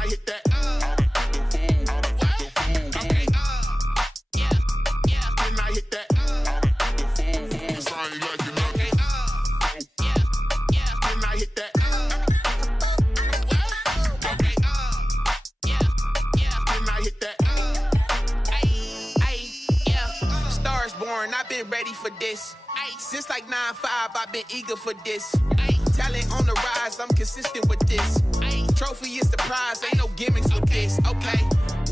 I hit that? I've been ready for this. Since like 9-5, I've been eager for this. Talent on the rise, I'm consistent with this. Trophy is the prize, ain't no gimmicks with this. Okay,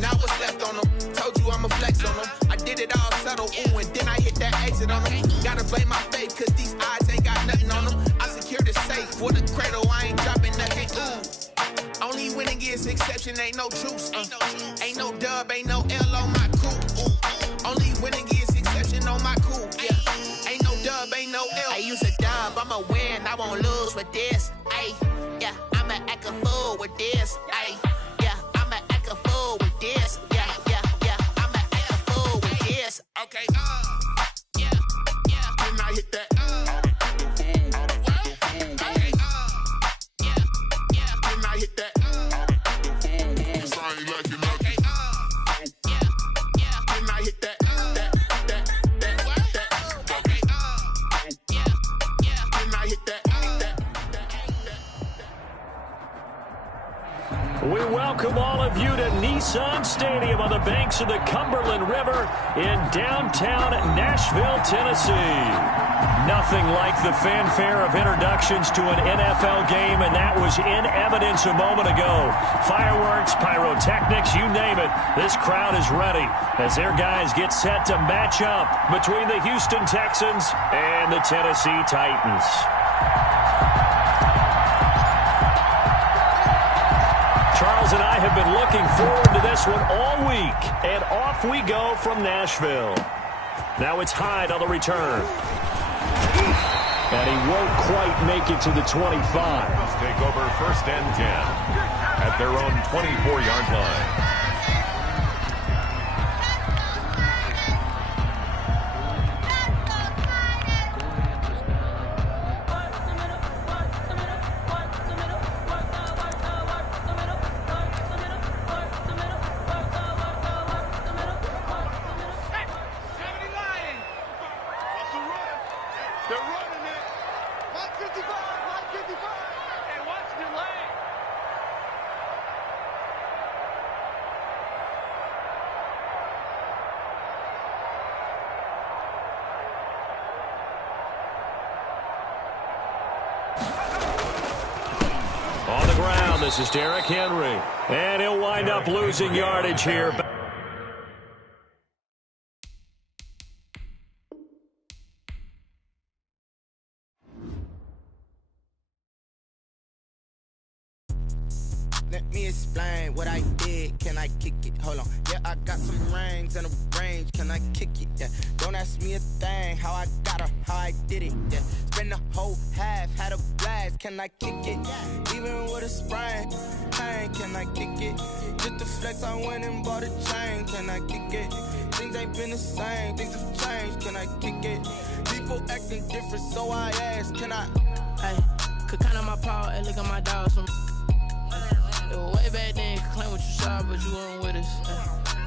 now what's left on them? Told you I'ma flex on them. I did it all subtle, ooh, and then I hit that exit on them. Gotta blame my faith, cause these odds ain't got nothing on them. I secured the safe for the cradle, I ain't dropping nothing. Ooh. Only winning is exception, ain't no truce. Ain't no dub, ain't no L on my crew. Only winning is exception on my cool, yeah. Ain't no dub, ain't no L. I use a dub, I'ma win, I won't lose with this. Ay, yeah, I'ma act a fool with this. Ay, yeah, I'ma act a fool with this. Yeah, yeah, yeah, I'ma act a fool with this. Okay, yeah, yeah. When I hit that. We welcome all of you to Nissan Stadium on the banks of the Cumberland River in downtown Nashville, Tennessee. Nothing like the fanfare of introductions to an NFL game, and that was in evidence a moment ago. Fireworks, pyrotechnics, you name it. This crowd is ready as their guys get set to match up between the Houston Texans and the Tennessee Titans. Charles and I have been looking forward to this one all week, and off we go from Nashville. Now it's Hyde on the return. And he won't quite make it to the 25. Let's take over 1st and 10 at their own 24-yard line. On the ground, this is Derrick Henry. And he'll wind up losing yardage here. Let me explain what I did. Can I kick it? Hold on. Yeah, I got some rings and a range. Can I kick it? Yeah. Don't ask me a thing. How I got her, how I did it. Yeah. Spend the whole half, had a blast. Can I kick it? Even with a sprain, pain. Can I kick it? Just to flex, I went and bought a chain. Can I kick it? Things ain't been the same. Things have changed. Can I kick it? People acting different, so I ask. Can I? Hey, could count on my power and look at my dogs from. It was way back then, could claim what you saw, but you weren't with us.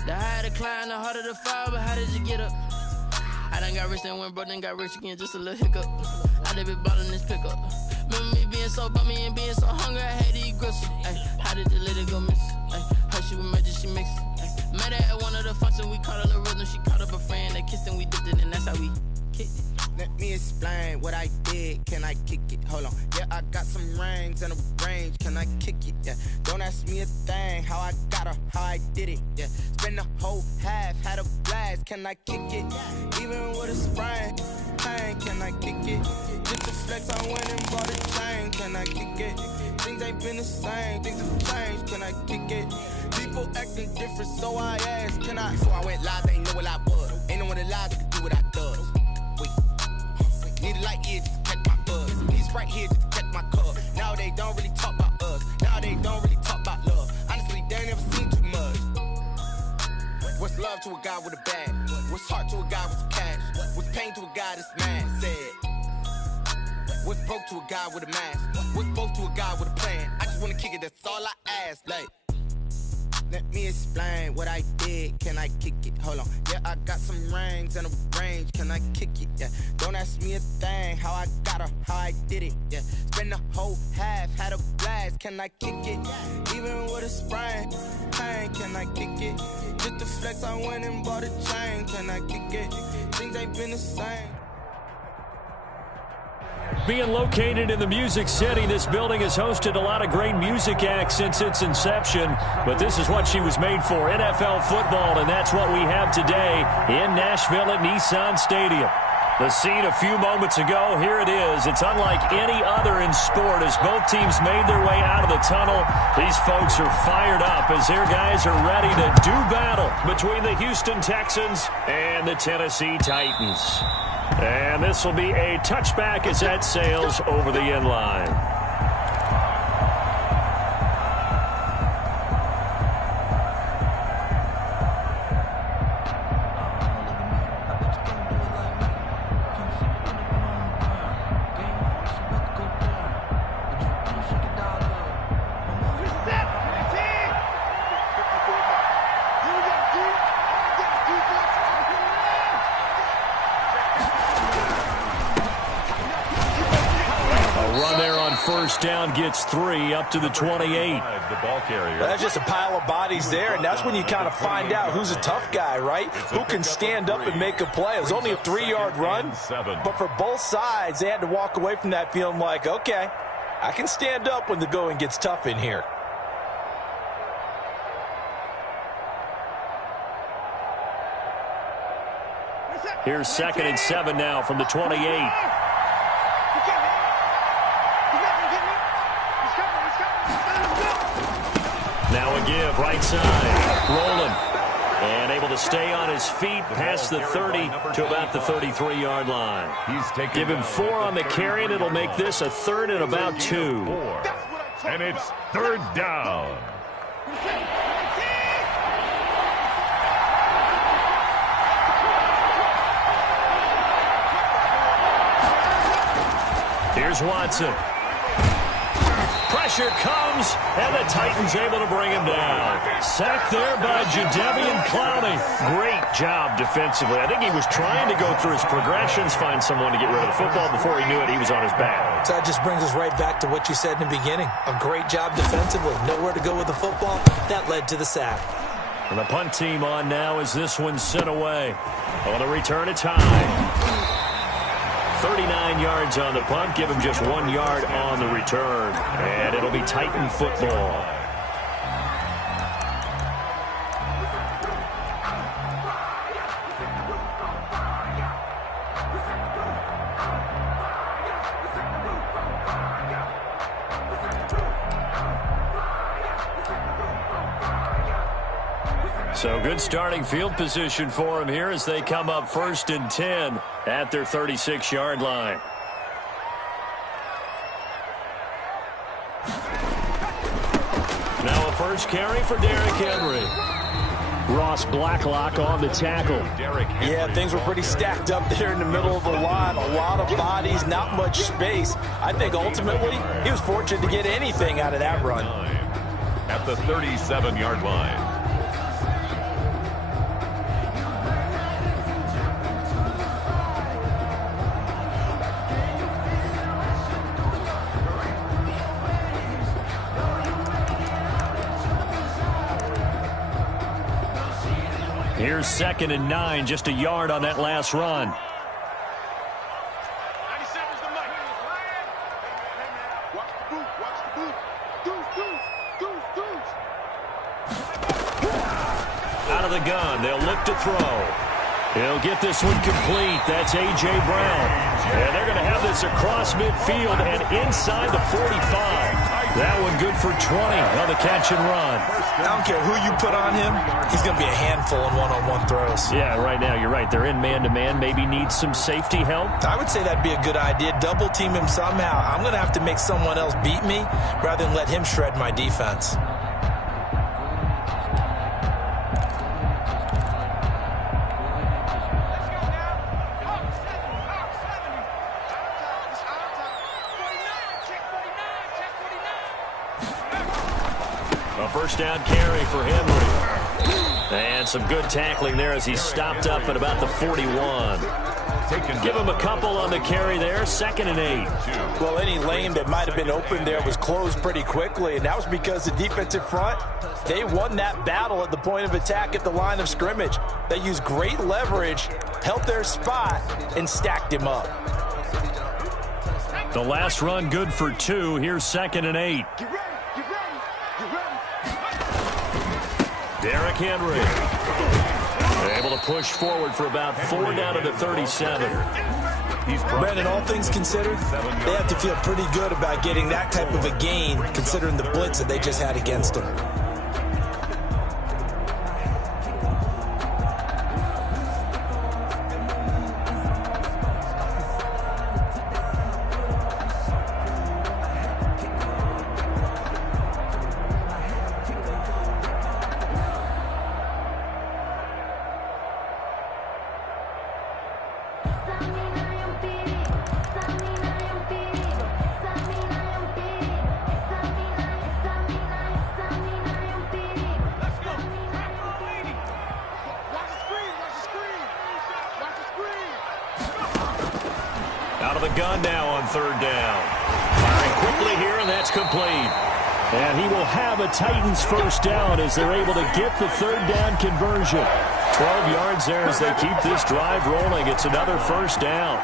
The higher the climb, the harder the fall, but how did you get up? I done got rich, then went broke, then got rich again, just a little hiccup. I done been ballin' this pickup. Remember me being so bummy and being so hungry, I had to eat gristle. Ay, how did the lady go miss? Ay, her she was magic, she mixed. Ay, met her at one of the functions, we caught her little rhythm, she caught up a friend, they kissed and we dipped it, and that's how we kicked it. Let me explain what I did. Can I kick it? Hold on. Yeah, I got some rings and a range. Can I kick it? Yeah. Don't ask me a thing. How I got her, how I did it. Yeah. Spend the whole half, had a blast. Can I kick it? Even with a sprain, pain. Can I kick it? Just to flex, I went and bought a chain. Can I kick it? Things ain't been the same. Things have changed. Can I kick it? People acting different, so I asked. Can I? Before I went live, they ain't know what I was. Ain't no one alive that could do what I does. Need a light here just to catch my buzz. Need Sprite here just to catch my cup. Now they don't really talk about us. Now they don't really talk about love. Honestly, they ain't never seen too much. What's love to a guy with a bag? What's heart to a guy with some cash? What's pain to a guy that's mad? Said. What's broke to a guy with a mask? What's broke to a guy with a plan? I just wanna kick it, that's all I ask. Like, Let me explain what I did. Can I kick it? Hold on. Yeah, I got some rings and a range. Can I kick it? Yeah. Don't ask me a thing. How I got her, how I did it. Yeah. Spend the whole half, had a blast. Can I kick it? Even with a sprain, pain. Can I kick it? Just to flex, I went and bought a chain. Can I kick it? Things ain't been the same. Being located in the Music City, this building has hosted a lot of great music acts since its inception, but this is what she was made for, NFL football, and that's what we have today in Nashville at Nissan Stadium. The scene a few moments ago, here it is. It's unlike any other in sport as both teams made their way out of the tunnel. These folks are fired up as their guys are ready to do battle between the Houston Texans and the Tennessee Titans. And this will be a touchback as that sails over the end line. First down gets 3 up to the 28. The ball carrier. That's just a pile of bodies there, and that's when you kind of find out who's a tough guy, right? Who can stand up and make a play. It was only a 3-yard run, but for both sides, they had to walk away from that feeling like, okay, I can stand up when the going gets tough in here. Here's 2nd and 7 now from the 28. Now a give, right side, rolling, and able to stay on his feet past the 30 to about the 33-yard line. Give him 4 on the carry, and it'll make this a 3rd and about 2. And it's 3rd down. Here's Watson. Pressure comes, and the Titans able to bring him down. Sacked there by Jadeveon Clowney. Great job defensively. I think he was trying to go through his progressions, find someone to get rid of the football. Before he knew it, he was on his back. So that just brings us right back to what you said in the beginning. A great job defensively. Nowhere to go with the football. That led to the sack. And the punt team on now as this one's sent away. On the return, it's high. 39 yards on the punt, give him just 1 yard on the return. And it'll be Titan football. So good starting field position for him here as they come up 1st and 10 at their 36-yard line. Now a first carry for Derrick Henry. Ross Blacklock on the tackle. Yeah, things were pretty stacked up there in the middle of the line. A lot of bodies, not much space. I think ultimately he was fortunate to get anything out of that run. At the 37-yard line. Here's 2nd and 9, just a yard on that last run. Out of the gun, they'll look to throw. He'll get this one complete. That's A.J. Brown. And they're going to have this across midfield and inside the 45. That one good for 20 on the catch and run. I don't care who you put on him. He's going to be a handful in one-on-one throws. Yeah, right now you're right. They're in man-to-man. Maybe needs some safety help. I would say that'd be a good idea. Double team him somehow. I'm going to have to make someone else beat me rather than let him shred my defense. first down carry for Henry. And some good tackling there as he stopped up at about the 41. Give him a couple on the carry there, 2nd and 8. Well, any lane that might have been open there was closed pretty quickly, and that was because the defensive front, they won that battle at the point of attack at the line of scrimmage. They used great leverage, held their spot, and stacked him up. The last run good for 2. Here's 2nd and 8. Derrick Henry able to push forward for about 4 down to the 37. Brandon, all things considered, they have to feel pretty good about getting that type of a gain considering the blitz that they just had against them. Out of the gun now on 3rd down. Firing quickly here, and that's complete. And he will have a Titans first down as they're able to get the 3rd down conversion. 12 yards there as they keep this drive rolling. It's another first down.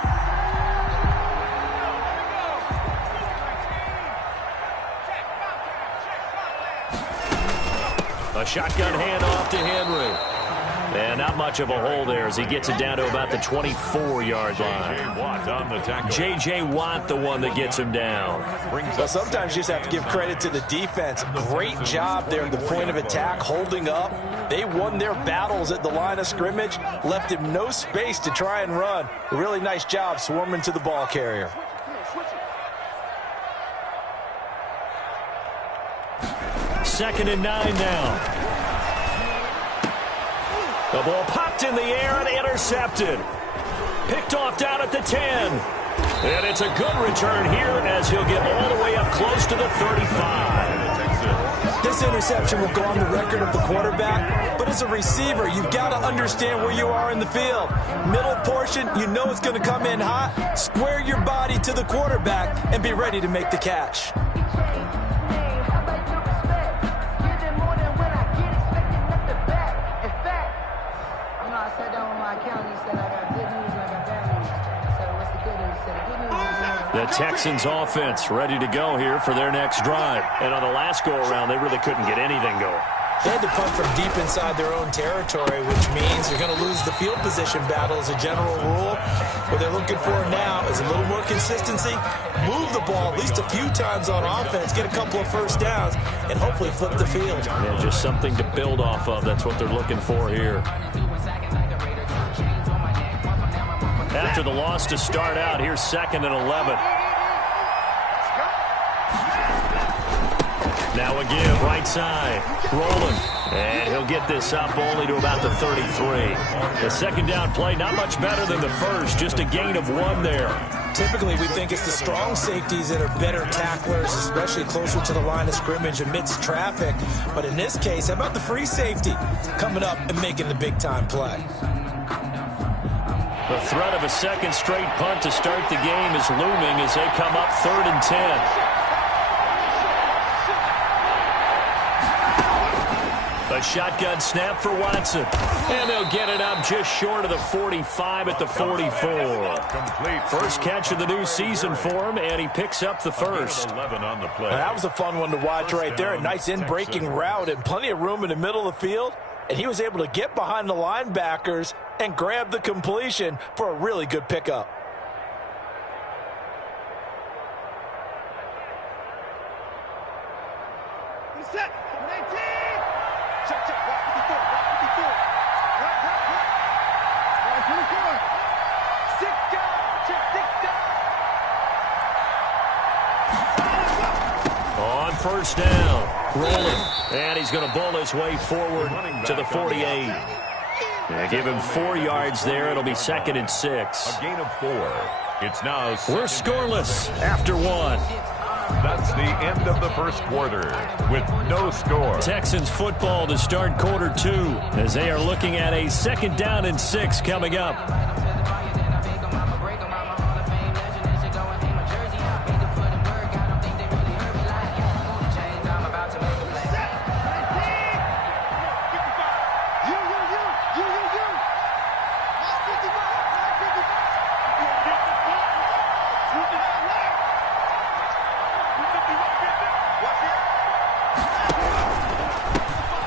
A shotgun handoff to Henry. And not much of a hole there as he gets it down to about the 24-yard line. J.J. Watt, the one that gets him down. Well, sometimes you just have to give credit to the defense. Great job there at the point of attack, holding up. They won their battles at the line of scrimmage, left him no space to try and run. A really nice job swarming to the ball carrier. Second and 9 now. The ball popped in the air and intercepted. Picked off down at the 10. And it's a good return here as he'll get all the way up close to the 35. This interception will go on the record of the quarterback, but as a receiver, you've got to understand where you are in the field. Middle portion, you know it's going to come in hot. Square your body to the quarterback and be ready to make the catch. The Texans offense ready to go here for their next drive. And on the last go-around, they really couldn't get anything going. They had to punt from deep inside their own territory, which means they're going to lose the field position battle as a general rule. What they're looking for now is a little more consistency, move the ball at least a few times on offense, get a couple of first downs, and hopefully flip the field. Yeah, just something to build off of. That's what they're looking for here. After the loss to start out, here's 2nd and 11. Now a give, right side, rolling. And he'll get this up only to about the 33. The second down play, not much better than the first, just a gain of 1 there. Typically, we think it's the strong safeties that are better tacklers, especially closer to the line of scrimmage amidst traffic. But in this case, how about the free safety coming up and making the big-time play? The threat of a second straight punt to start the game is looming as they come up 3rd and 10. A shotgun snap for Watson. And they'll get it up just short of the 45 at the 44. First catch of the new season for him, and he picks up the first. That was a fun one to watch right there. A nice in-breaking route and plenty of room in the middle of the field. And he was able to get behind the linebackers and grab the completion for a really good pickup. Set. 19. Check. Walk 54. Right. 24. 6 down. Check 6 down. On first down. Rolling. And he's going to bull his way forward to the 48. Yeah, give him 4 yards there. It'll be 2nd and 6. A gain of 4. It's now we're scoreless after 1. That's the end of the first quarter with no score. Texans football to start quarter 2 as they are looking at a 2nd down and 6 coming up.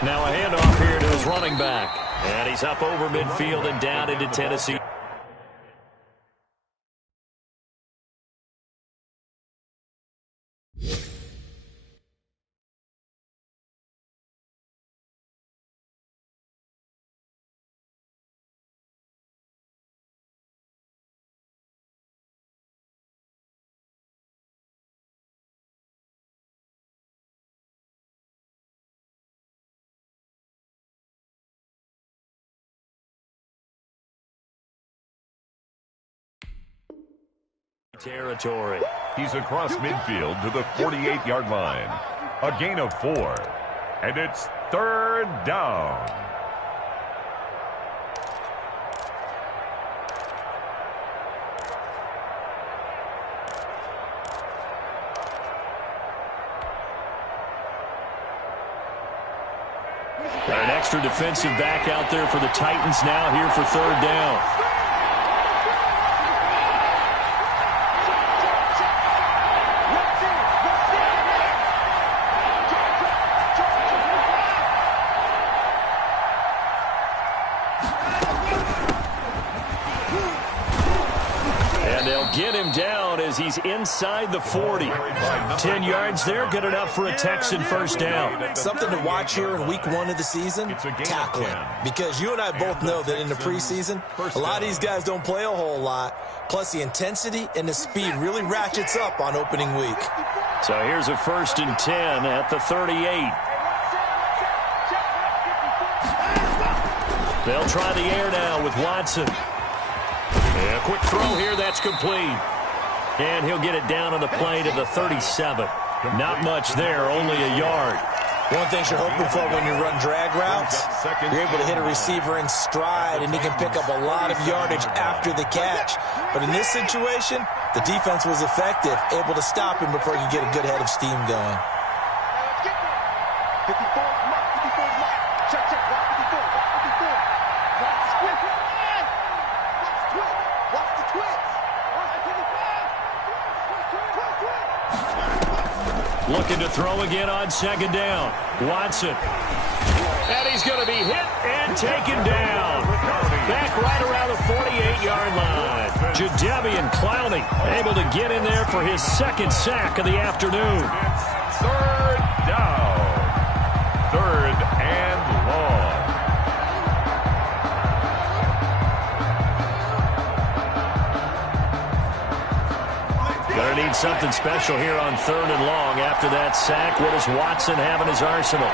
Now a handoff here to his running back. And he's up over midfield and down into Tennessee. Territory. He's across midfield to the 48-yard line. A gain of 4. And it's 3rd down. An extra defensive back out there for the Titans now here for 3rd down. Get him down as he's inside the 40. 10 yards there, good enough for a Texan 1st down. Something to watch here in week 1 of the season, tackling. Because you and I both know that in the preseason, a lot of these guys don't play a whole lot. Plus the intensity and the speed really ratchets up on opening week. So here's a 1st and 10 at the 38. They'll try the air now with Watson. A quick throw here, that's complete. And he'll get it down on the play to the 37. Not much there, only a yard. One thing you're hoping for when you run drag routes, you're able to hit a receiver in stride, and he can pick up a lot of yardage after the catch. But in this situation, the defense was effective, able to stop him before he could get a good head of steam going. 54 mark, 54 mark. Check, check, watch 54, watch 54. Watch the squid. Watch the twins. Watch the 25. Looking to throw again on 2nd down. Watson. And he's going to be hit and taken down. Back right around the 48-yard line. Jadeveon Clowney able to get in there for his 2nd sack of the afternoon. It's 3rd down. 3rd and long. Gonna need something special here on 3rd and long. After that sack, what does Watson have in his arsenal?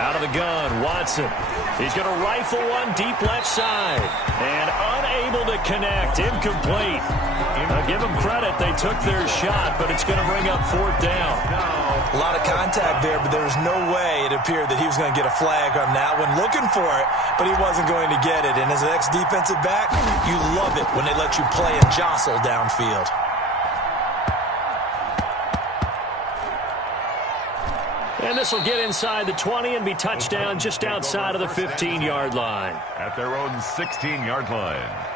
Out of the gun, Watson. He's going to rifle one deep left side. And unable to connect. Incomplete. Now give them credit. They took their shot, but it's going to bring up 4th down. A lot of contact there, but there was no way it appeared that he was going to get a flag on that one. Looking for it, but he wasn't going to get it. And as an ex-defensive back, you love it when they let you play and jostle downfield. And this will get inside the 20 and be touchdown just outside of the 15-yard line. At their own 16-yard line.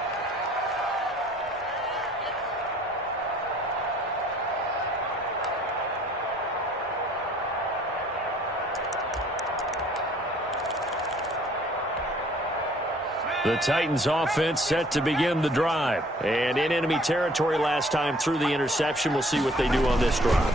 The Titans offense set to begin the drive. And in enemy territory last time through the interception. We'll see what they do on this drive.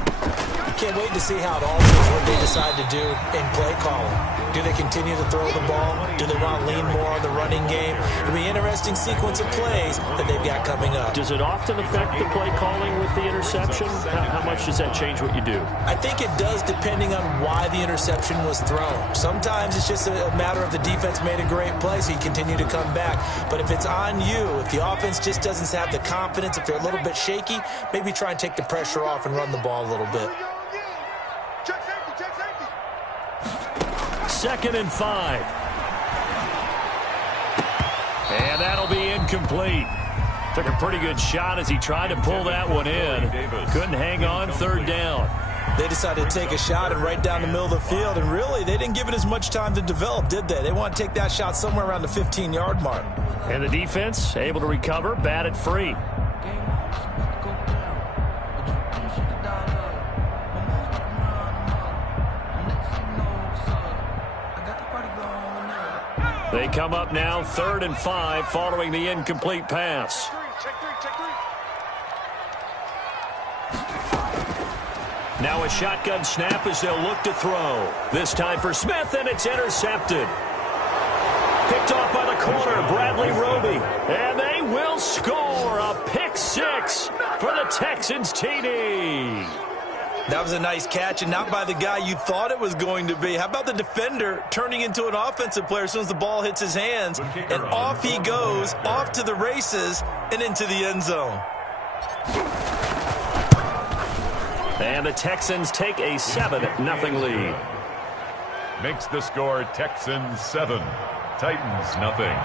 Can't wait to see how it alters what they decide to do in play calling. Do they continue to throw the ball? Do they want to lean more on the running game? It'll be an interesting sequence of plays that they've got coming up. Does it often affect the play calling with the interception? How much does that change what you do? I think it does depending on why the interception was thrown. Sometimes it's just a matter of the defense made a great play, so you continue to come come back. But if it's on you, if the offense just doesn't have the confidence, if they're a little bit shaky, maybe try and take the pressure off and run the ball a little bit. 2nd and 5. And that'll be incomplete. Took a pretty good shot as he tried to pull that one in. Couldn't hang on 3rd down. They decided to take a shot and right down the middle of the field, and really, they didn't give it as much time to develop, did they? They want to take that shot somewhere around the 15-yard mark. And the defense able to recover, batted free. They come up now 3rd and 5 following the incomplete pass. Now a shotgun snap as they'll look to throw. This time for Smith, and it's intercepted. Picked off by the corner, Bradley Roby. And they will score a pick 6 for the Texans TD. That was a nice catch, and not by the guy you thought it was going to be. How about the defender turning into an offensive player as soon as the ball hits his hands, and off he goes, off to the races, and into the end zone. And the Texans take a 7-0 lead. Makes the score Texans 7, Titans nothing.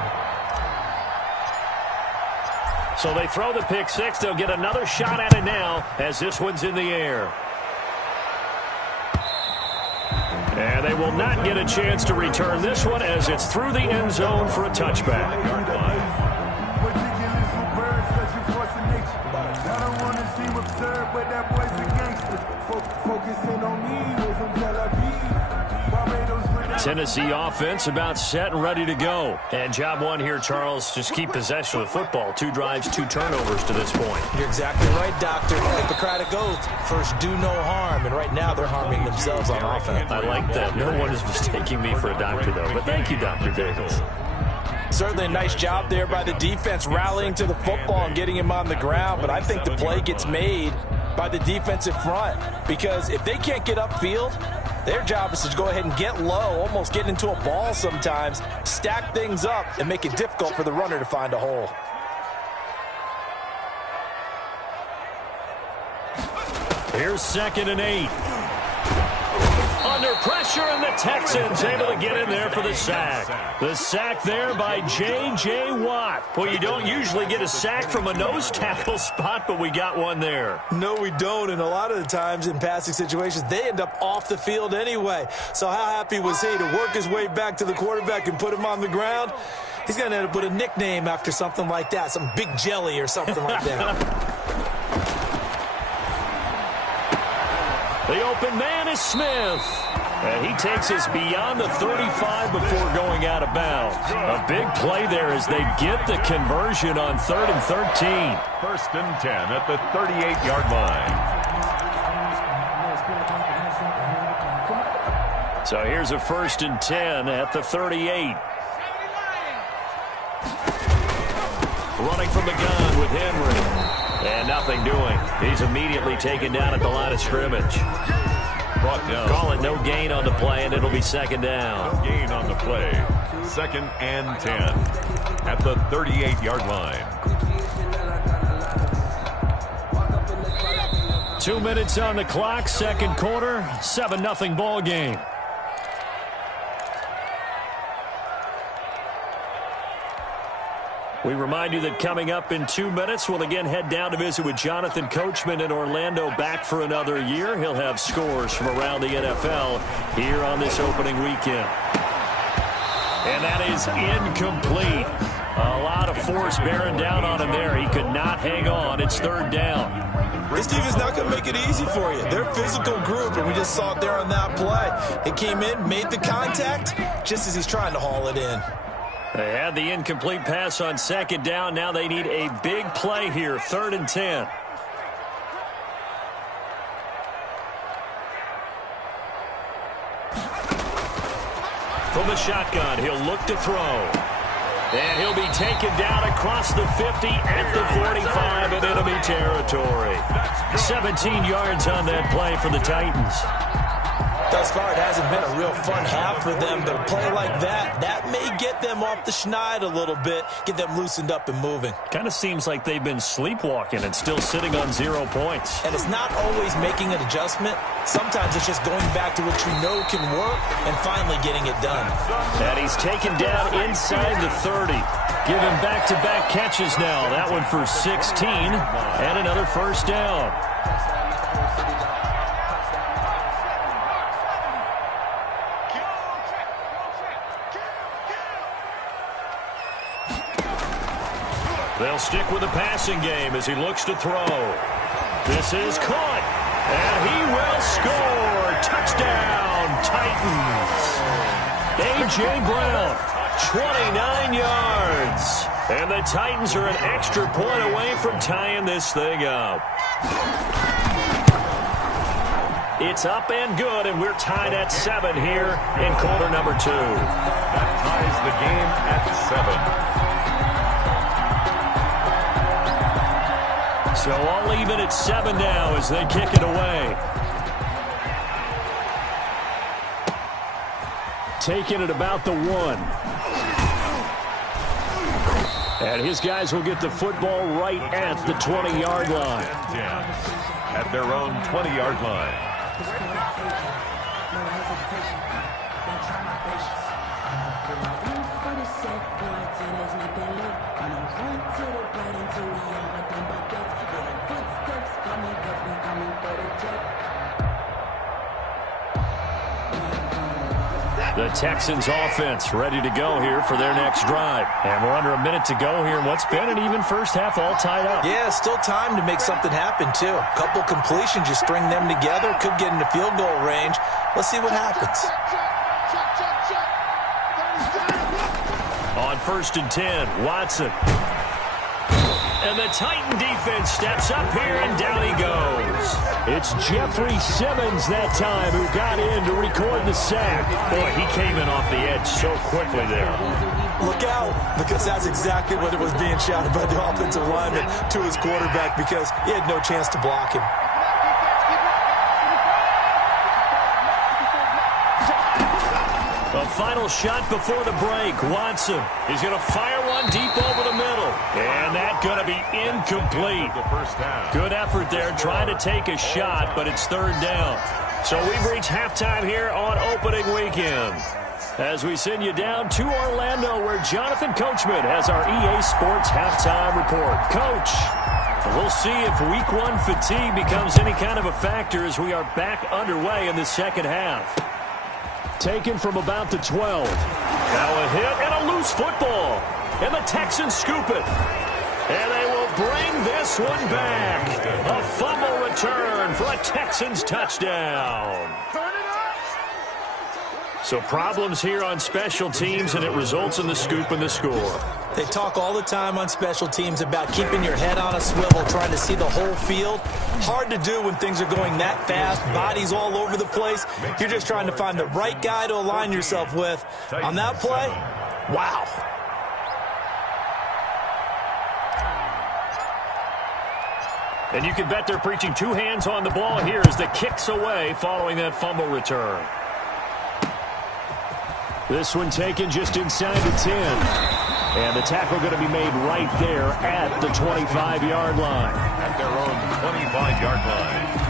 So they throw the pick 6. They'll get another shot at it now as this one's in the air. And they will not get a chance to return this one as it's through the end zone for a touchback. Tennessee offense about set and ready to go. And job one here, Charles, just keep possession of the football. 2 drives, 2 turnovers to this point. You're exactly right, Doctor. Hippocratic oath. First, do no harm. And right now, they're harming themselves on offense. I like that. No one is mistaking me for a doctor, though. But thank you, Dr. Davis. Certainly a nice job there by the defense rallying to the football and getting him on the ground. But I think the play gets made by the defensive front. Because if they can't get upfield, their job is to go ahead and get low, almost get into a ball sometimes, stack things up, and make it difficult for the runner to find a hole. Here's 2nd and 8. Under pressure, and the Texans able to get in there for the sack. The sack there by J.J. Watt. Well, you don't usually get a sack from a nose tackle spot, but we got one there. No, we don't, and a lot of the times in passing situations, they end up off the field anyway. So how happy was he to work his way back to the quarterback and put him on the ground? He's going to end up with a nickname after something like that, some Big Jelly or something like that. The open man is Smith. And he takes us beyond the 35 before going out of bounds. A big play there as they get the conversion on 3rd and 13. 1st and 10 at the 38-yard line. So here's a 1st and 10 at the 38. Running from the gun with Henry. And nothing doing. He's immediately taken down at the line of scrimmage. Brought down. Call it no gain on the play, and it'll be 2nd down. No gain on the play. 2nd and 10 at the 38-yard line. 2 minutes on the clock, 2nd quarter, 7-0 ball game. We remind you that coming up in 2 minutes, we'll again head down to visit with Jonathan Coachman in Orlando, back for another year. He'll have scores from around the NFL here on this opening weekend. And that is incomplete. A lot of force bearing down on him there. He could not hang on. It's 3rd down. This team is not going to make it easy for you. They're a physical group, and we just saw it there on that play. It came in, made the contact, just as he's trying to haul it in. They had the incomplete pass on 2nd down. Now they need a big play here, 3rd and 10. From the shotgun, he'll look to throw. And he'll be taken down across the 50 at the 45 in enemy territory. 17 yards on that play for the Titans. Thus far, it hasn't been a real fun half for them, but a play like that may get them off the schneid a little bit, get them loosened up and moving. Kind of seems like they've been sleepwalking and still sitting on 0 points. And it's not always making an adjustment. Sometimes it's just going back to what you know can work and finally getting it done. And he's taken down inside the 30. Give him back-to-back catches now. That one for 16 and another first down. They'll stick with the passing game as he looks to throw. This is caught, and he will score. Touchdown, Titans. A.J. Brown, 29 yards. And the Titans are an extra point away from tying this thing up. It's up and good, and we're tied at 7 here in quarter number 2. That ties the game at 7. So all even at 7 now as they kick it away. Taking it about the 1. And his guys will get the football right at the 20-yard line. At their own 20-yard line. The Texans offense ready to go here for their next drive. And we're under a minute to go here in what's been an even first half, all tied up. Yeah, still time to make something happen, too. A couple completions, you string them together, could get into field goal range. Let's see what happens. On 1st and 10, Watson. And the Titan defense steps up here, and down he goes. It's Jeffrey Simmons that time who got in to record the sack. Boy, he came in off the edge so quickly there. Look out, because that's exactly what it was being shouted by the offensive lineman to his quarterback, because he had no chance to block him. A final shot before the break. Watson is going to fire one deep over the middle. And that's going to be incomplete. Good effort there trying to take a shot, but it's 3rd down. So we've reached halftime here on opening weekend. As we send you down to Orlando, where Jonathan Coachman has our EA Sports halftime report. Coach, we'll see if Week 1 fatigue becomes any kind of a factor as we are back underway in the second half. Taken from about the 12. Now a hit and a loose football. And the Texans scoop it. And they will bring this one back. A fumble return for a Texans touchdown. So problems here on special teams, and it results in the scoop and the score. They talk all the time on special teams about keeping your head on a swivel, trying to see the whole field. Hard to do when things are going that fast, bodies all over the place. You're just trying to find the right guy to align yourself with. On that play, wow. And you can bet they're preaching 2 hands on the ball here as the kick's away following that fumble return. This one taken just inside the 10. And the tackle going to be made right there at the 25-yard line. At their own 25-yard line.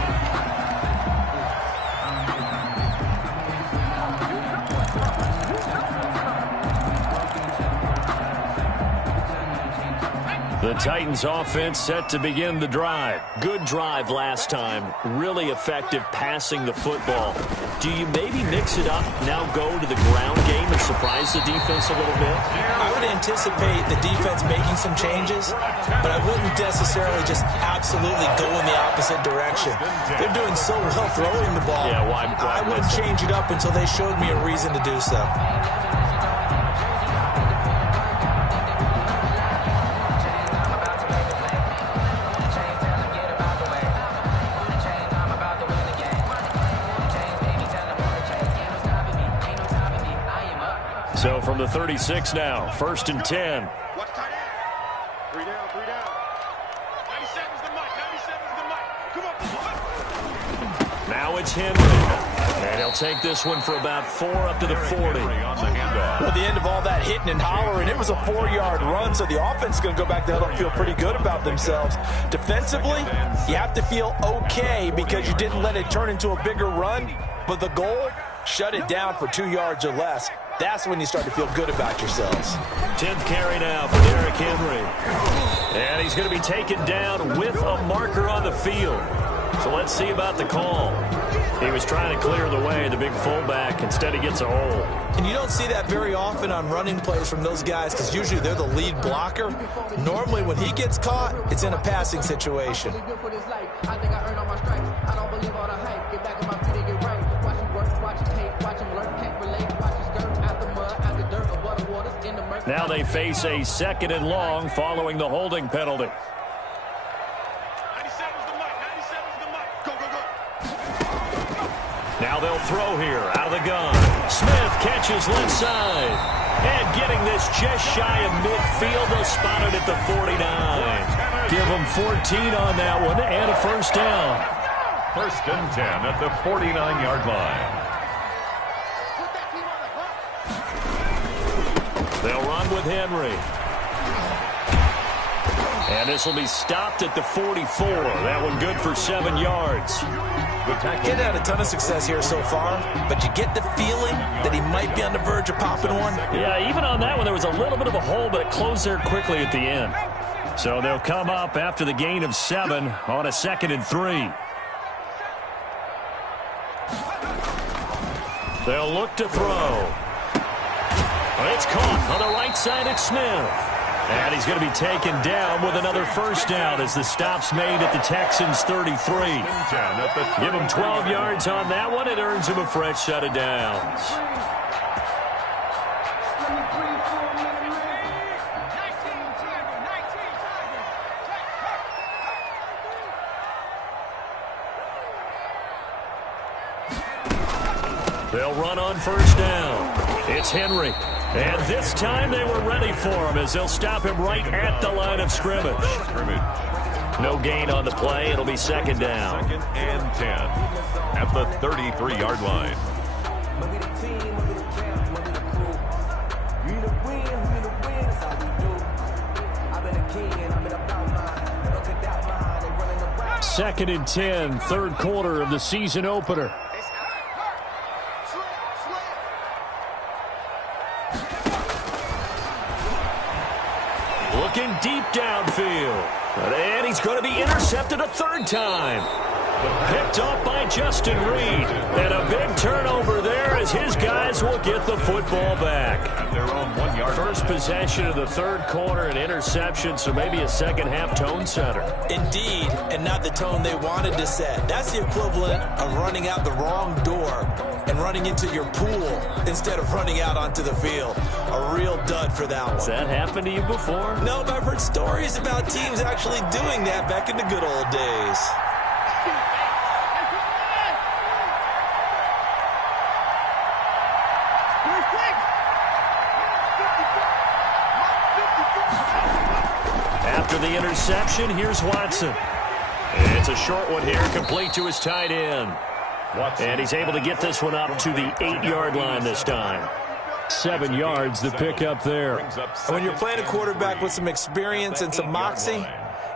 The Titans offense set to begin the drive. Good drive last time. Really effective passing the football. Do you maybe mix it up, now go to the ground game and surprise the defense a little bit? I would anticipate the defense making some changes, but I wouldn't necessarily just absolutely go in the opposite direction. They're doing so well throwing the ball. Yeah, why I wouldn't change it up until they showed me a reason to do so. So from the 36 now, 1st and 10. Watch tight end. 3 down, 3 down. 97's the mic, 97's the mic. Come on. Now it's Henry. And he'll take this one for about 4 up to the 40. Well, at the end of all that hitting and hollering, it was a 4-yard run, so the offense is going to go back to huddle and feel pretty good about themselves. Defensively, you have to feel okay because you didn't let it turn into a bigger run, but the goal, shut it down for 2 yards or less. That's when you start to feel good about yourselves. 10th carry now for Derrick Henry. And he's going to be taken down with a marker on the field. So let's see about the call. He was trying to clear the way, the big fullback. Instead, he gets a hole. And you don't see that very often on running plays from those guys because usually they're the lead blocker. Normally, when he gets caught, it's in a passing situation. Now they face a 2nd and long following the holding penalty. Now they'll throw here out of the gun. Smith catches left side. And getting this just shy of midfield. They'll spot it at the 49. Give them 14 on that one and a first down. 1st and 10 at the 49-yard line. They'll run with Henry. And this will be stopped at the 44. That one good for 7 yards. He's had a ton of success here so far, but you get the feeling that he might be on the verge of popping one. Yeah, even on that one, there was a little bit of a hole, but it closed there quickly at the end. So they'll come up after the gain of 7 on a 2nd and 3. They'll look to throw. It's caught on the right side at Smith. And he's going to be taken down with another first down as the stop's made at the Texans' 33. Give him 12 yards on that one. It earns him a fresh set of downs. They'll run on first down. It's Henry. And this time they were ready for him as they'll stop him right at the line of scrimmage. No gain on the play. It'll be 2nd down. 2nd and 10 at the 33-yard line. Second and 10, 3rd quarter of the season opener. Looking deep downfield. And he's going to be intercepted a 3rd time. Picked off by Justin Reed. And a big turnover there as his guys will get the football back. At their own 1 yard. First possession of the 3rd quarter, an interception, so maybe a second-half tone setter. Indeed, and not the tone they wanted to set. That's the equivalent of running out the wrong door and running into your pool instead of running out onto the field. A real dud for that one. Has that happened to you before? No, but I've heard stories about teams actually doing that back in the good old days. After the interception, here's Watson. It's a short one here, complete to his tight end. And he's able to get this one up to the 8-yard line this time. 7 yards, the pickup there. And when you're playing a quarterback with some experience and some moxie,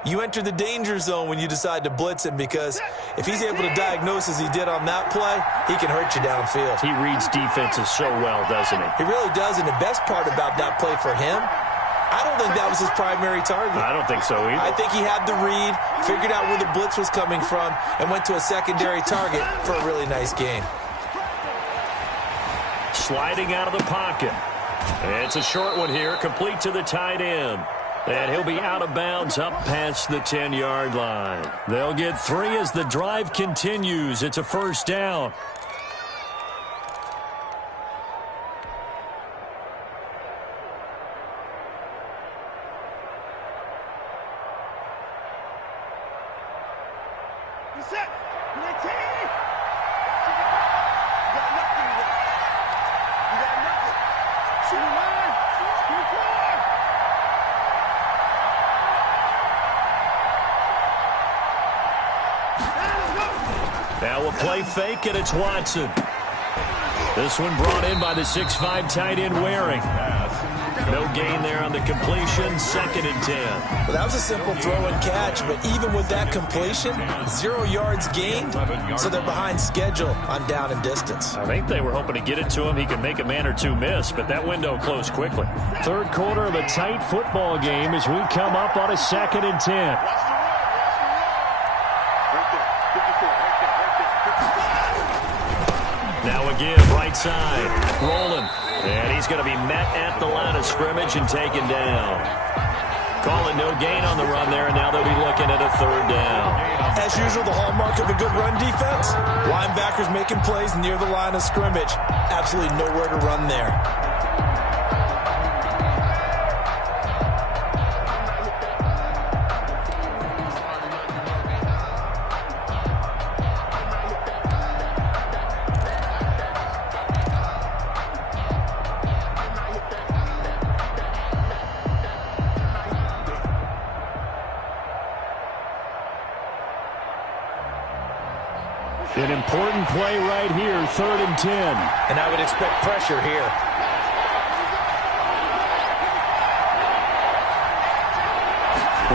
you enter the danger zone when you decide to blitz him, because if he's able to diagnose as he did on that play, he can hurt you downfield. He reads defenses so well, doesn't he? He really does, and the best part about that play for him, I don't think that was his primary target. I don't think so either. I think he had the read, figured out where the blitz was coming from, and went to a secondary target for a really nice gain. Sliding out of the pocket. It's a short one here, complete to the tight end. And he'll be out of bounds up past the 10-yard line. They'll get 3 as the drive continues. It's a first down. Now we'll play fake, and it's Watson. This one brought in by the 6'5" tight end Waring. No gain there on the completion, 2nd and 10. Well, that was a simple throw and catch, but even with that completion, 0 yards gained, so they're behind schedule on down and distance. I think they were hoping to get it to him. He could make a man or two miss, but that window closed quickly. Third quarter of a tight football game as we come up on a 2nd and 10. Now again, right side, rolling. And he's going to be met at the line of scrimmage and taken down. Call it no gain on the run there, and now they'll be looking at a 3rd down. As usual, the hallmark of a good run defense, linebackers making plays near the line of scrimmage. Absolutely nowhere to run there. An important play right here, 3rd and 10. And I would expect pressure here.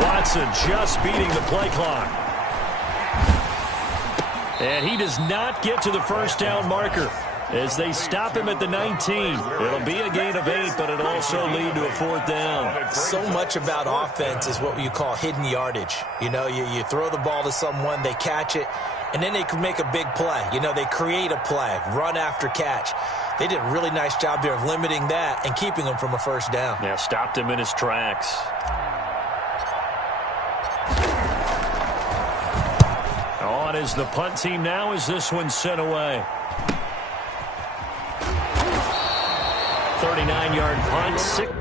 Watson just beating the play clock. And he does not get to the 1st down marker as they stop him at the 19. It'll be a gain of 8, but it'll also lead to a 4th down. So much about offense is what you call hidden yardage. You know, you throw the ball to someone, they catch it, and then they can make a big play. You know, they create a play, run after catch. They did a really nice job there of limiting that and keeping him from a 1st down. Yeah, stopped him in his tracks. On is the punt team now as this one's sent away. 39-yard punt, 6.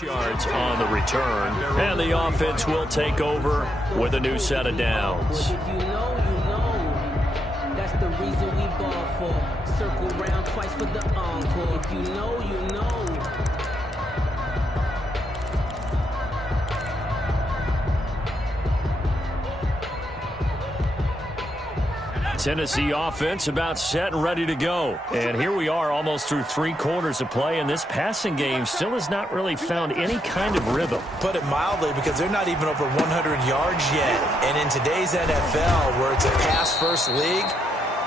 Yards on the return, and the offense will take over with a new set of downs. If you know, you know. That's the reason we ball for. Circle round twice for the encore. If you know, you know. Tennessee offense about set and ready to go. And here we are almost through 3 quarters of play, and this passing game still has not really found any kind of rhythm. Put it mildly, because they're not even over 100 yards yet. And in today's NFL, where it's a pass-first league,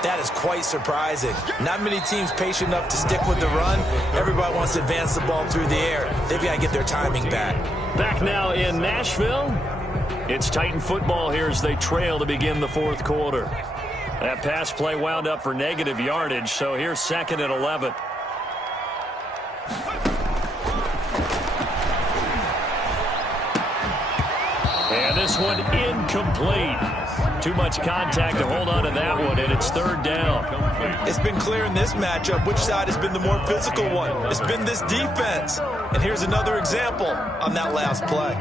that is quite surprising. Not many teams patient enough to stick with the run. Everybody wants to advance the ball through the air. They've got to get their timing back. Back now in Nashville. It's Titan football here as they trail to begin the 4th quarter. That pass play wound up for negative yardage, so here's 2nd and 11. And this one incomplete. Too much contact to hold on to that one, and it's 3rd down. It's been clear in this matchup which side has been the more physical one. It's been this defense. And here's another example on that last play.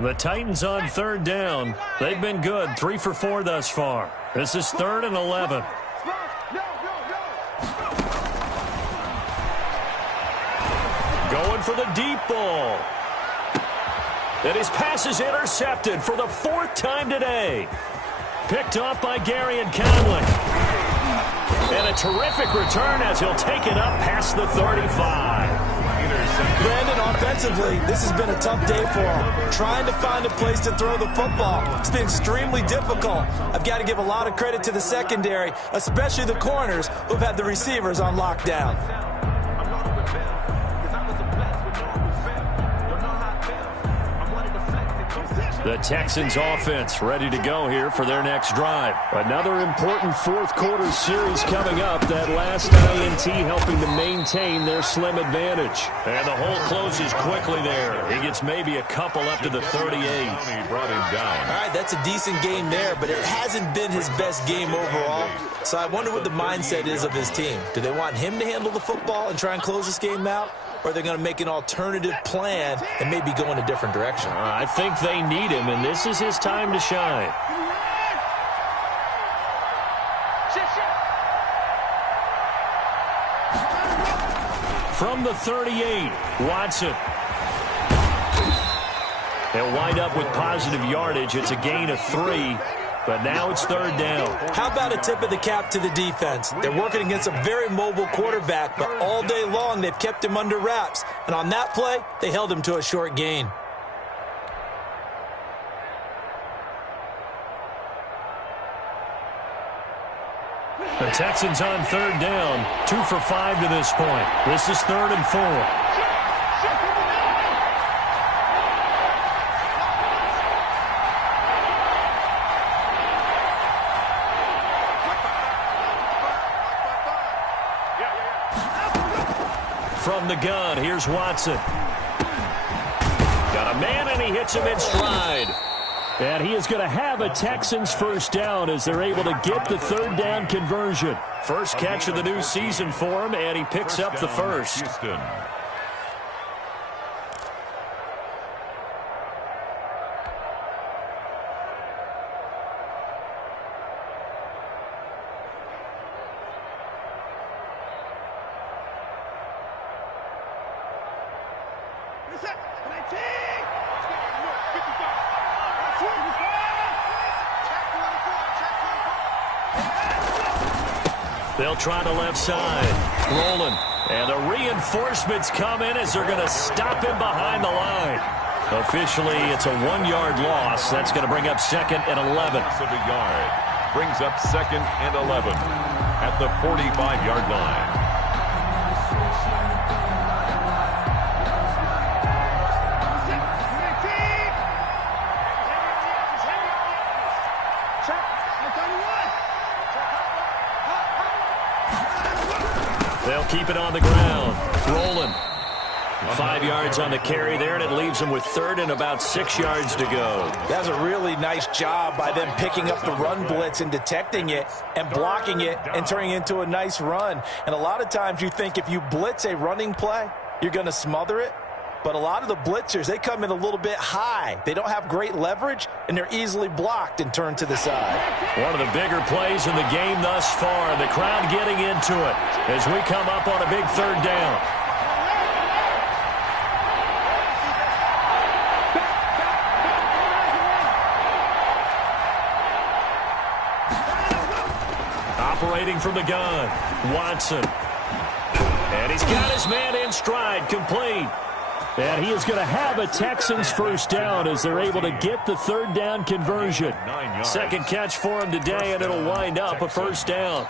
The Titans on 3rd down. They've been good, 3 for 4 thus far. This is 3rd and 11. Going for the deep ball. And his pass is intercepted for the 4th time today. Picked off by Gary and Conley. And a terrific return as he'll take it up past the 35. Brandon, offensively, this has been a tough day for him. Trying to find a place to throw the football. It's been extremely difficult. I've got to give a lot of credit to the secondary, especially the corners who've had the receivers on lockdown. The Texans offense ready to go here for their next drive. Another important fourth quarter series coming up. That last INT helping to maintain their slim advantage. And the hole closes quickly there. He gets maybe a couple up to the 38. He brought him down. All right, that's a decent game there, but it hasn't been his best game overall. So I wonder what the mindset is of his team. Do they want him to handle the football and try and close this game out? Or are they going to make an alternative plan and maybe go in a different direction? I think they need him, and this is his time to shine. From the 38, Watson. They'll wind up with positive yardage. It's a gain of 3. But now it's third down. How about a tip of the cap to the defense? They're working against a very mobile quarterback, but all day long they've kept him under wraps. And on that play, they held him to a short gain. The Texans on third down. 2 for 5 to this point. This is 3rd and 4. From the gun, here's Watson. Got a man, and he hits him in stride. And he is going to have a Texans first down as they're able to get the third down conversion. First catch of the new season for him, and he picks up the first. Houston. They'll try the left side. Rolling. And the reinforcements come in as they're going to stop him behind the line. Officially, it's a 1-yard loss. That's going to bring up 2nd and 11. Of a yard. Brings up 2nd and 11 at the 45-yard line. They'll keep it on the ground. Rolling. 5 yards on the carry there, and it leaves them with 3rd and about 6 yards to go. That's a really nice job by them picking up the run blitz and detecting it and blocking it and turning it into a nice run. And a lot of times you think if you blitz a running play, you're going to smother it. But a lot of the blitzers, they come in a little bit high. They don't have great leverage, and they're easily blocked and turned to the side. One of the bigger plays in the game thus far. The crowd getting into it as we come up on a big third down. Operating from the gun, Watson. And he's got his man in stride, complete. And he is going to have a Texans first down as they're able to get the third down conversion. 2nd catch for him today, and it'll wind up a first down.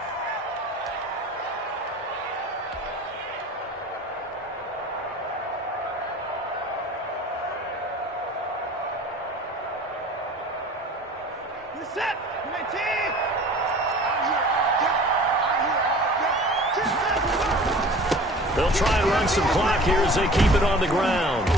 They'll try and run some clock here as they keep it on the ground.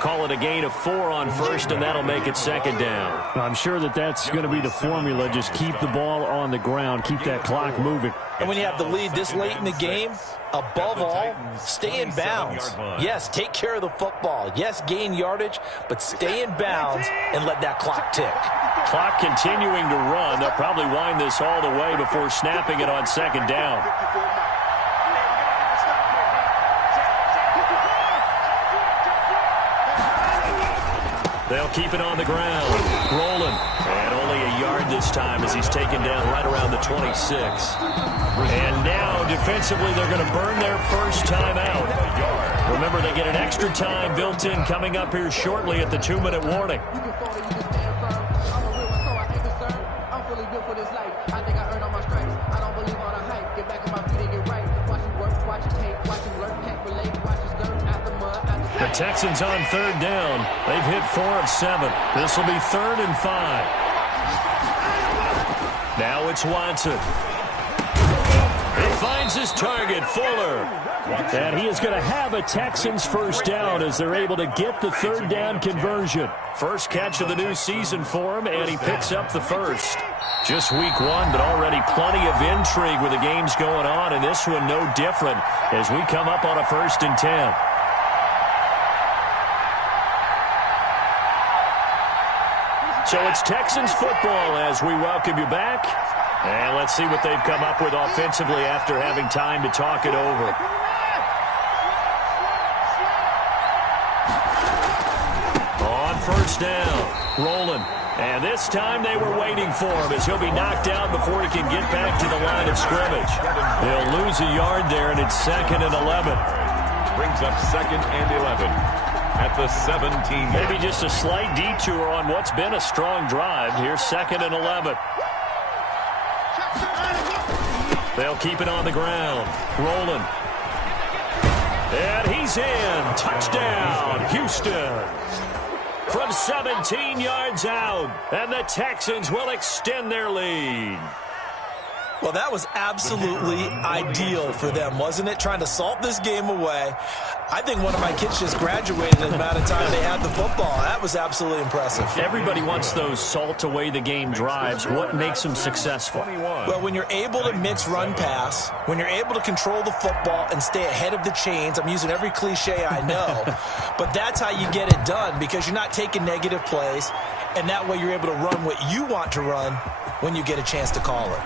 Call it a gain of 4 on first, and that'll make it 2nd down. I'm sure that's going to be the formula. Just keep the ball on the ground. Keep that clock moving. And when you have the lead this late in the game, above all, stay in bounds. Yes, take care of the football. Yes, gain yardage, but stay in bounds and let that clock tick. Clock continuing to run. They'll probably wind this all the way before snapping it on 2nd down. They'll keep it on the ground. Rolling. And only a yard this time as he's taken down right around the 26. And now, defensively, they're going to burn their first time out. Remember, they get an extra time built in coming up here shortly at the 2-minute warning. The Texans on 3rd down. They've hit 4 of 7. This will be 3rd and 5. Now it's Watson. He finds his target, Fuller. And he is going to have a Texans first down as they're able to get the 3rd down conversion. First catch of the new season for him, and he picks up the first. Just week 1, but already plenty of intrigue with the games going on, and this one no different as we come up on a 1st and 10. So it's Texans football as we welcome you back. And let's see what they've come up with offensively after having time to talk it over. On 1st down, rolling. And this time they were waiting for him as he'll be knocked out before he can get back to the line of scrimmage. They'll lose a yard there, and it's 2nd and 11. Brings up 2nd and 11. At the 17. Maybe just a slight detour on what's been a strong drive. Here's 2nd and 11. They'll keep it on the ground. Rolling. And he's in. Touchdown, Houston. From 17 yards out. And the Texans will extend their lead. Well, that was absolutely ideal for them, wasn't it? Trying to salt this game away. I think one of my kids just graduated in the amount of time they had the football. That was absolutely impressive. Everybody wants those salt away the game drives. What makes them successful? Well, when you're able to mix run-pass, when you're able to control the football and stay ahead of the chains, I'm using every cliche I know, but that's how you get it done because you're not taking negative plays, and that way you're able to run what you want to run when you get a chance to call it.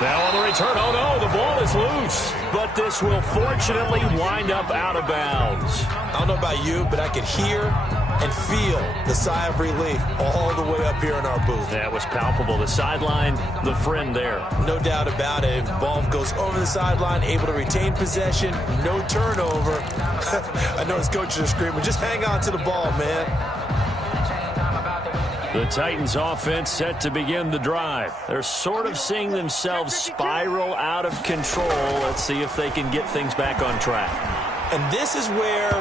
Now on the return, oh no, the ball is loose. But this will fortunately wind up out of bounds. I don't know about you, but I could hear and feel the sigh of relief all the way up here in our booth. That was palpable. The sideline, the friend there. No doubt about it. Ball goes over the sideline, able to retain possession, no turnover. I know his coaches are screaming, just hang on to the ball, man. The Titans offense set to begin the drive. They're sort of seeing themselves spiral out of control. Let's see if they can get things back on track. And this is where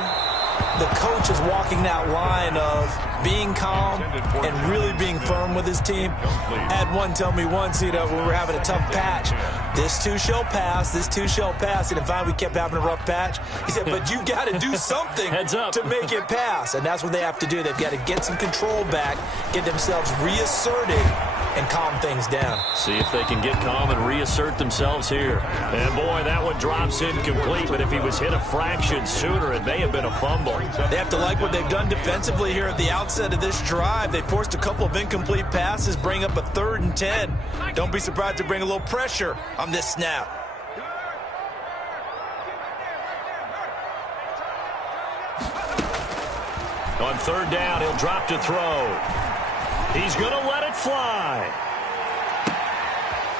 the coach is walking that line of being calm and really being firm with his team. I had one tell me once, when we were having a tough patch, this too shall pass, this too shall pass. And if we kept having a rough patch, he said, but you got to do something to make it pass. And that's what they have to do. They've got to get some control back, get themselves reasserted, and calm things down. See if they can get calm and reassert themselves here. And boy, that one drops incomplete, but if he was hit a fraction sooner, it may have been a fumble. They have to like what they've done defensively here at the outset of this drive. They forced a couple of incomplete passes, bring up a 3rd and 10. Don't be surprised to bring a little pressure on this snap. On 3rd down, he'll drop to throw. He's going to let it fly.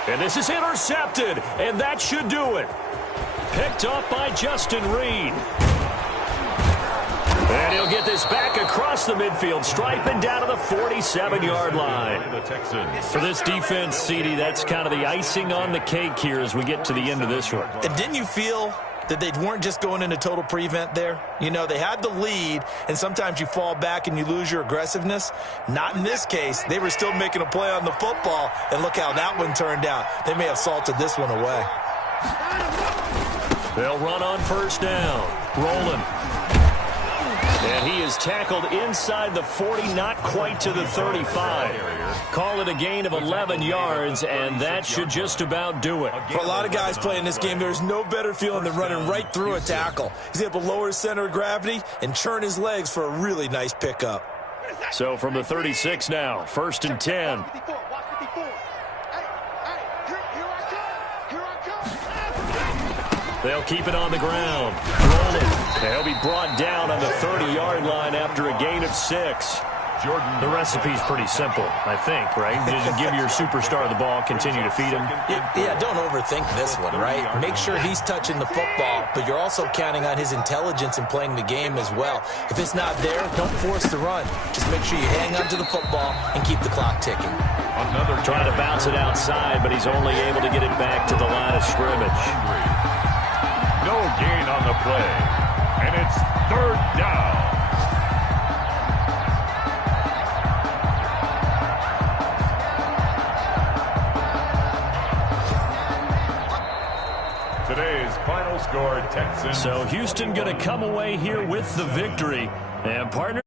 And this is intercepted, and that should do it. Picked up by Justin Reed. And he'll get this back across the midfield, striping down to the 47-yard line. For this defense, CD, that's kind of the icing on the cake here as we get to the end of this one. And didn't you feel that they weren't just going into total prevent there? You know, they had the lead, and sometimes you fall back and you lose your aggressiveness. Not in this case. They were still making a play on the football, and look how that one turned out. They may have salted this one away. They'll run on 1st down. Rolling. And he is tackled inside the 40, not quite to the 35. Call it a gain of 11 yards, and that should just about do it. For a lot of guys playing this game, there's no better feeling than running right through a tackle. He's able to lower his center of gravity and churn his legs for a really nice pickup. So from the 36 now, 1st and 10. They'll keep it on the ground. Rolling. He'll be brought down on the 30-yard line after a gain of 6. The recipe's pretty simple, I think, right? Just give your superstar the ball, continue to feed him. Yeah, don't overthink this one, right? Make sure he's touching the football, but you're also counting on his intelligence in playing the game as well. If it's not there, don't force the run. Just make sure you hang on to the football and keep the clock ticking. Trying to bounce it outside, but he's only able to get it back to the line of scrimmage. No gain on the play, and it's 3rd down. Today's final score, Texans. So Houston going to come away here with the victory. And partner.